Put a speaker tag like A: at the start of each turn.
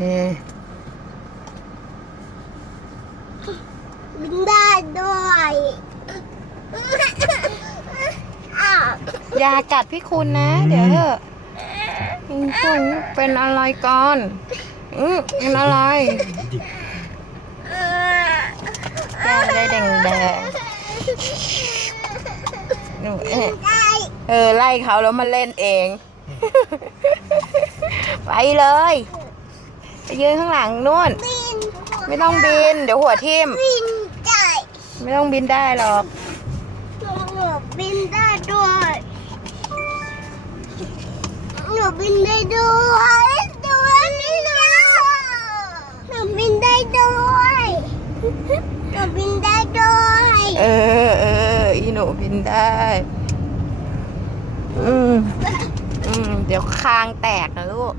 A: บินได้ด้วยอ้าว
B: อย่ากัดพี่คุณนะ เดี๋ยวเถอะพี่คุณเป็นอะไรก่อนอือเป็นอะไรแก้มได้แดงแดงๆหนูเอ๊ะ
A: ได้
B: เออไล่เขาแล้วมาเล่นเอง ไปเลย ไปยืนข้างหลังนู่น
A: บิน
B: ไม่ต้องบิน เดี๋ยวหัวทิ่ม
A: บินได้
B: ไม่ต้องบินได้หรอก
A: หนูบินได้ด้วยหนูบินได้ด้วยด้วยบินได้หนูบินได้ด้วยหนูบินได้ด้วย
B: เออเอออีหนูบินได้ อืมอืมเดี๋ยวคางแตกนะลูก